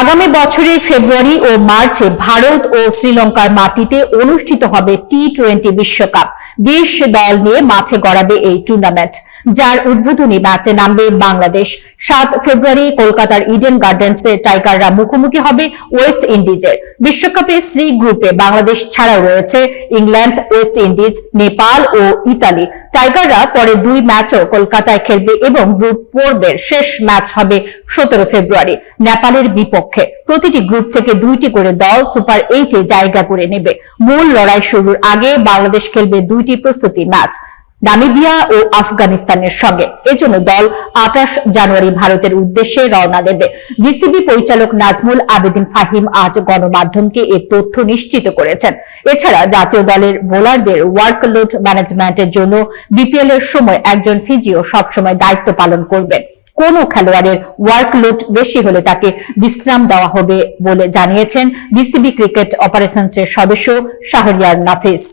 আগামী বছরের ফেব্রুয়ারি ও মার্চে ভারত ও শ্রীলঙ্কার মাটিতে অনুষ্ঠিত হবে টি-20 বিশ্বকাপ। 20 দল নিয়ে মাঠে গড়াবে এই টুর্নামেন্ট, যার উদ্বোধনী ম্যাচে নামবে বাংলাদেশ। 7 ফেব্রুয়ারি কলকাতার ইডেন গার্ডেন্সে টাইগাররা মুখোমুখি হবে ওয়েস্ট ইন্ডিজের। বিশ্বকাপে সি গ্রুপে বাংলাদেশ ছাড়াও রয়েছে ইংল্যান্ড, ওয়েস্ট ইন্ডিজ, নেপাল ও ইতালি। টাইগাররা পরে 2 ম্যাচও কলকাতায় খেলবে এবং গ্রুপ পর্বের শেষ ম্যাচ হবে 17 ফেব্রুয়ারি নেপালের বিপক্ষে। প্রতিটি গ্রুপ থেকে 2টি করে দল সুপার 8-এ জায়গা করে নেবে। মূল লড়াই শুরুর আগে বাংলাদেশ খেলবে 2টি প্রস্তুতি ম্যাচ নামিবিয়া ও আফগানিস্তানের সঙ্গে। এজন্য দল 28 জানুয়ারি ভারতের উদ্দেশ্যে রওনা দেবে। বিসিবি পরিচালক নাজমুল আবেদিন ফাহিম আজ গণমাধ্যমকে এ তথ্য নিশ্চিত করেছেন। এছাড়া জাতীয় দলের বোলারদের ওয়ার্কলোড ম্যানেজমেন্টের জন্য বিপিএল এর সময় একজন ফিজিও সবসময় দায়িত্ব পালন করবেন। কোন খেলোয়াড়ের ওয়ার্কলোড বেশি হলে তাকে বিশ্রাম দেওয়া হবে বলে জানিয়েছেন বিসিবি ক্রিকেট অপারেশনসের সদস্য শাহরিয়ার নাফিস।